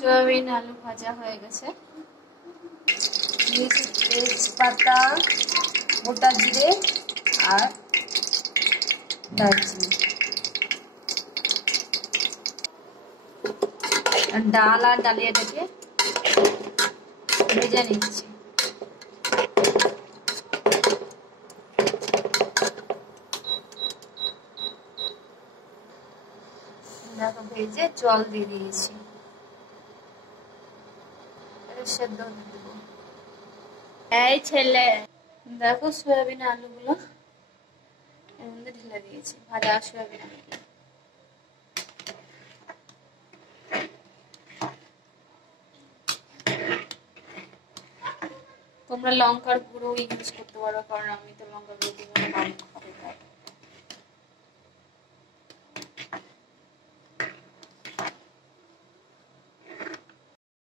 Soybean আলু ভাজা হয়ে গেছে। দিয়েছি তেজপাতা, গোটা জিরে আর দারচিনি। ডাল আর ডালিয়াটাকে ভেজে নিচ্ছি। দেখো ভেজে জল দিয়ে দিয়েছি, সেদ্ধ হতে দেবো। এই ছেলে, দেখো সয়াবিন আলুগুলো এর মধ্যে ঢেলে দিয়েছি, ভাজা সয়াবিন আলুগুলো। তোমরা লঙ্কার গুঁড়ো ইউজ করতে পারো, কারণ আমি তো লঙ্কার গুঁড়ো দিব না, খাবে।